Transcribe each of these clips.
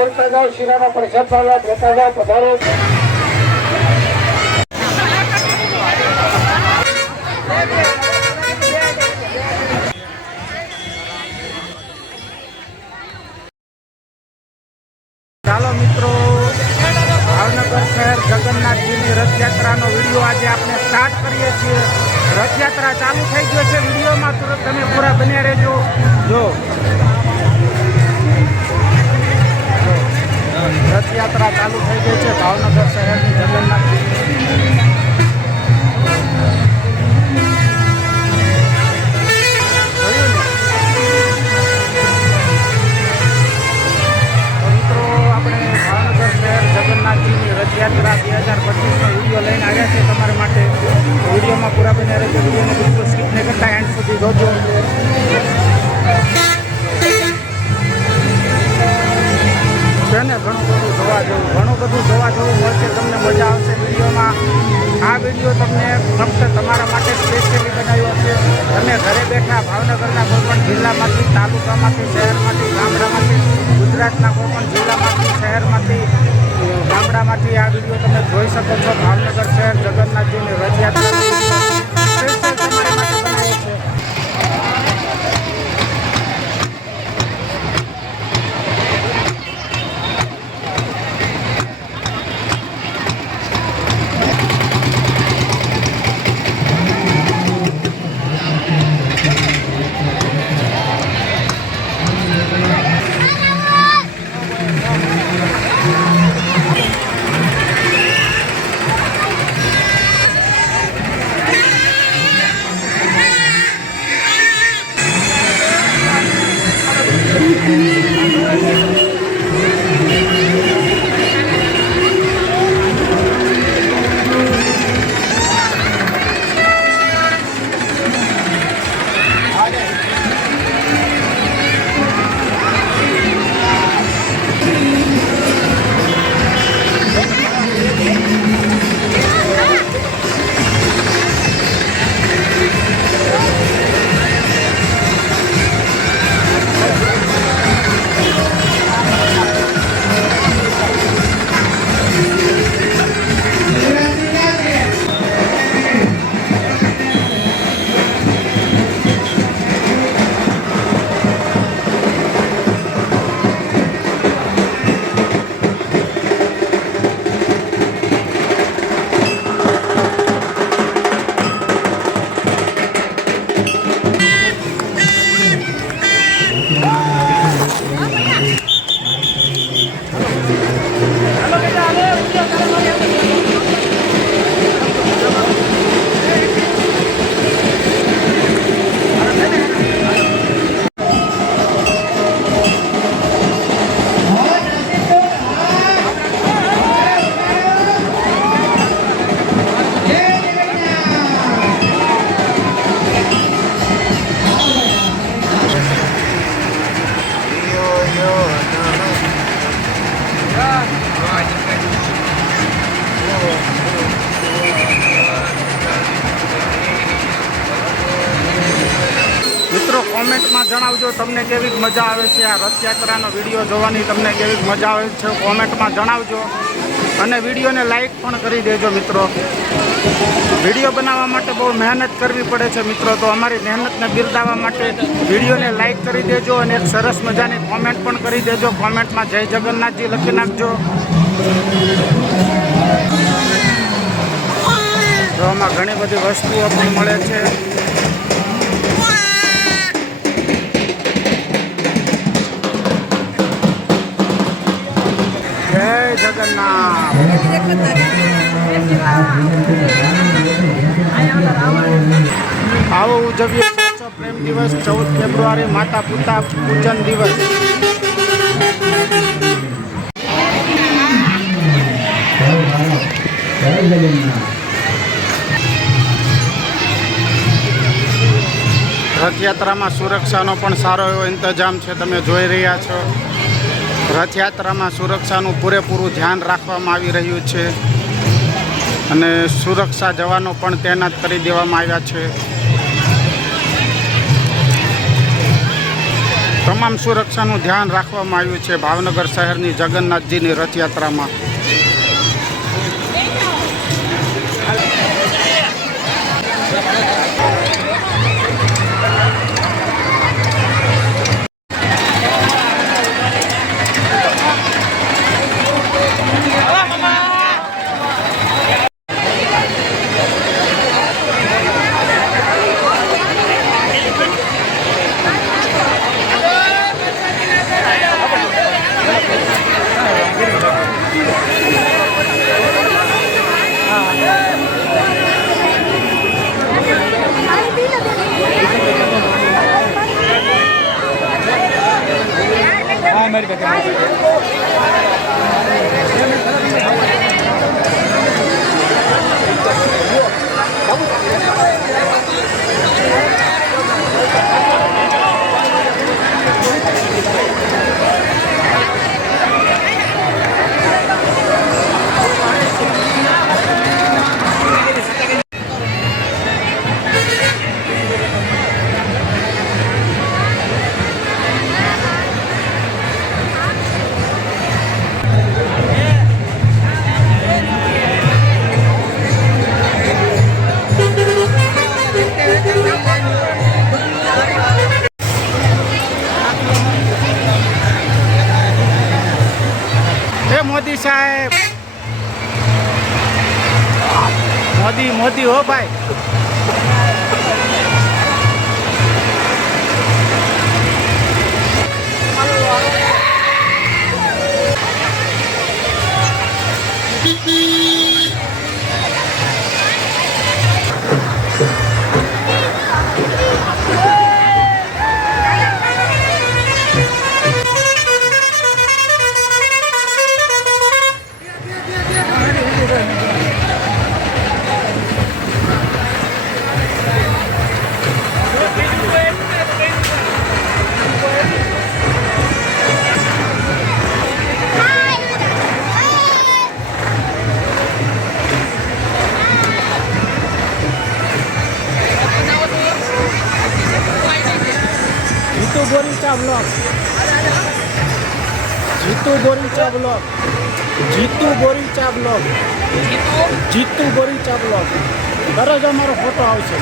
બોલતા જાઓ, શિરાના પ્રસાદ વાળા દેતા જાઓ, પધારો. ચાલો મિત્રો, ભાવનગર શહેર જગન્નાથજીની રથયાત્રાનો વિડીયો આજે આપણે સ્ટાર્ટ કરીએ છીએ. રથયાત્રા ચાલુ થઈ ગયો છે. વિડીયોમાં તુરંત તમે પૂરા બન્યા રહેજો. જો રથયાત્રા ચાલુ થઈ ગઈ છે ભાવનગર શહેરની જગન્નાથજી. મિત્રો, આપણે ભાવનગર શહેર જગન્નાથજીની રથયાત્રા 2025નો વિડીયો લઈને આવ્યા છે તમારા માટે. વિડીયોમાં પૂરા બન્યા રહેજો. વિડીયોને બિલકુલ સ્કીપ નહીં કરતા એન્ડ સુધી જોજો. છે ને ઘણું બધું જોવા જેવું મળશે. તમને મજા આવશે વિડીયોમાં. આ વિડીયો તમને ફક્ત તમારા માટે સ્પેશિયલી બનાવ્યો છે. તમે ઘરે બેઠા ભાવનગરના કોઈપણ જિલ્લામાંથી, તાલુકામાંથી, શહેરમાંથી, ગામડામાંથી, ગુજરાતના કોઈપણ જિલ્લામાંથી, શહેરમાંથી, ગામડામાંથી આ વિડીયો તમે જોઈ શકો છો. ભાવનગર શહેર જગન્નાથજીની રથયાત્રા સ્પેશિયલ તમારા માટે બનાવ્યો છે. કોમેન્ટમાં જણાવજો તમને કેવી મજા આવે છે. આ રથયાત્રાનો વિડીયો જોવાની તમને કેવી મજા આવે છે કોમેન્ટમાં જણાવજો. અને વિડીયોને લાઈક પણ કરી દેજો મિત્રો. વિડીયો બનાવવા માટે બહુ મહેનત કરવી પડે છે મિત્રો. તો અમારી મહેનતને બિરદાવવા માટે વિડીયોને લાઈક કરી દેજો અને એક સરસ મજાની કોમેન્ટ પણ કરી દેજો. કોમેન્ટમાં જય જગન્નાથજી લખી નાખજો. તો આમાં ઘણી બધી વસ્તુઓ પણ મળે છે. જય જગન્નાથ. આવો ઉજવીએ સાચો પ્રેમ દિવસ 14 ફેબ્રુઆરી માતા પિતા પૂજન દિવસ. રથયાત્રામાં સુરક્ષાનો પણ સારો એવો ઇંતજામ છે, તમે જોઈ રહ્યા છો. રથયાત્રામાં સુરક્ષાનું પૂરેપૂરું ધ્યાન રાખવામાં આવી રહ્યું છે અને સુરક્ષા જવાનો પણ તૈનાત કરી દેવામાં આવ્યા છે. તમામ સુરક્ષાનું ધ્યાન રાખવામાં આવ્યું છે ભાવનગર શહેરની જગન્નાથજીની રથયાત્રામાં. મોદી સાહેબ, મોદી મોદી હો ભાઈ. Jitu Boricha blog, Jitu Boricha blog, Jitu Boricha blog, Jitu Boricha blog. દરરોજ અમારો ફોટો આવશે.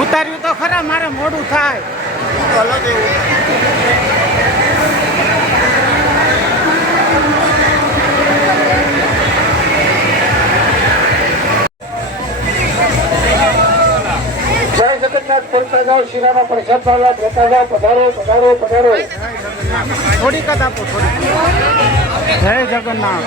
ઉતાર્યું તો ખરા, મારે મોડું થાય. જય જગન્નાથ બોલતા જાઓ, શિરામાં પ્રસાદ વાળા લેતા જાઓ. પધારો પધારો પધારો. થોડીક જ આપો, થોડીક. જય જગન્નાથ.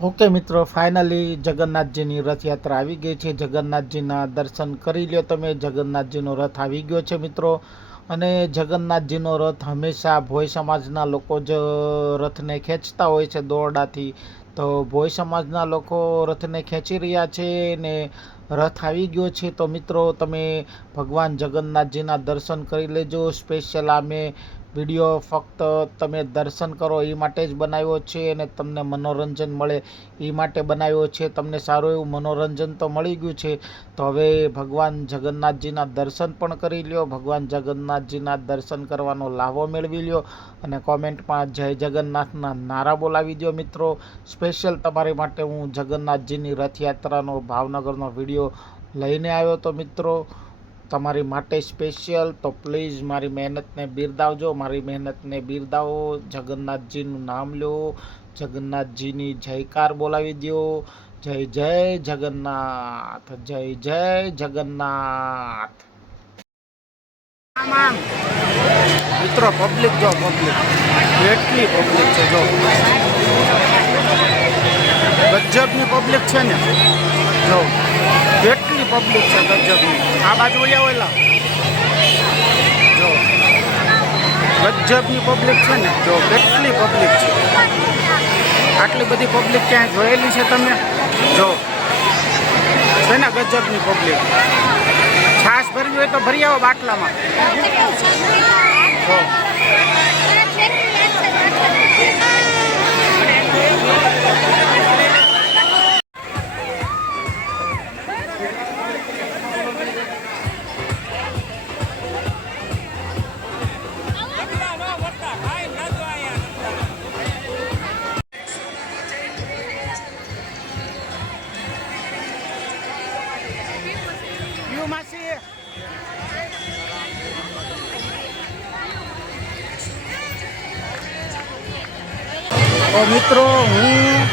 ઓકે મિત્રો, ફાઇનલી જગન્નાથજીની રથયાત્રા આવી ગઈ છે. જગન્નાથજીના દર્શન કરી લ્યો તમે. જગન્નાથજીનો રથ આવી ગયો છે મિત્રો. અને જગન્નાથજીનો રથ હંમેશા ભોય સમાજના લોકો જ રથને ખેંચતા હોય છે દોરડાથી. તો ભોય સમાજના લોકો રથને ખેંચી રહ્યા છે ને રથ આવી ગયો છે. તો મિત્રો તમે ભગવાન જગન્નાથજીના દર્શન કરી લેજો. સ્પેશિયલ આ મેં વિડીયો ફક્ત તમે દર્શન કરો એ માટે જ બનાવ્યો છે અને તમને મનોરંજન મળે એ માટે બનાવ્યો છે. તમને સારું એવું મનોરંજન તો મળી ગયું છે. તો હવે ભગવાન જગન્નાથજીના દર્શન પણ કરી લ્યો. ભગવાન જગન્નાથજીના દર્શન કરવાનો લાભો મેળવી લ્યો અને કોમેન્ટમાં જય જગન્નાથના નારા બોલાવી દો મિત્રો. સ્પેશિયલ તમારી માટે હું જગન્નાથજીની રથયાત્રાનો ભાવનગરનો વિડીયો લઈને આવ્યો તો મિત્રો, તમારી માટે સ્પેશિયલ. તો પ્લીઝ મારી મહેનતને બિરદાવજો, મારી મહેનતને બિરદાવો. જગન્નાથજીનું નામ લો, જગન્નાથજીની જયકાર બોલાવી દો. જય જય જગન્નાથ, જય જય જગન્નાથ. મિત્રો પબ્લિક જો, પબ્લિક કેટલી પબ્લિક છે જો, ગજબની પબ્લિક છે ને જો, કેટલી પબ્લિક છે ગજબની. આ બાજુ ઓલા જો, ગજબની પબ્લિક છે ને જો, કેટલી પબ્લિક છે. આટલી બધી પબ્લિક ક્યાંય જોયેલી છે તમે? જો છે ને ગજબની પબ્લિક. છાશ ભરવી હોય તો ભરી આવો બાટલામાં. જો તો મિત્રો, હું,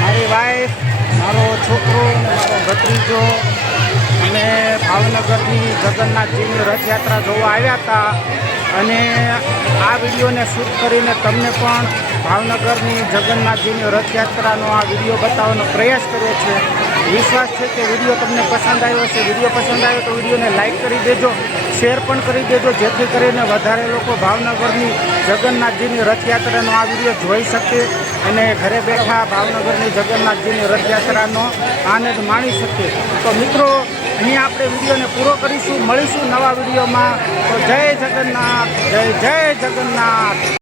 મારી વાઈફ, મારો છોકરો અને મારો ભત્રીજો અને ભાવનગરથી જગન્નાથજીની રથયાત્રા જોવા આવ્યા હતા. અને આ વિડીયોને શૂટ કરીને તમને પણ ભાવનગરની જગન્નાથજીની રથયાત્રાનો આ વિડીયો બતાવવાનો પ્રયાસ કર્યો છે. વિશ્વાસ છે કે વિડીયો તમને પસંદ આવ્યો છે. વિડીયો પસંદ આવ્યો તો વિડીયોને લાઈક કરી દેજો, શેર પણ કરી દેજો, જેથી કરીને વધારે લોકો ભાવનગરની જગન્નાથજીની રથયાત્રાનો આ વિડીયો જોઈ શકે અને ઘરે બેઠા ભાવનગરની જગન્નાથજીની રથયાત્રાનો આનંદ માણી શકે. તો મિત્રો, અહીંયા આપણે વિડીયોને પૂરો કરીશું. મળીશું નવા વિડીયોમાં. તો જય જગન્નાથ, જય જય જગન્નાથ.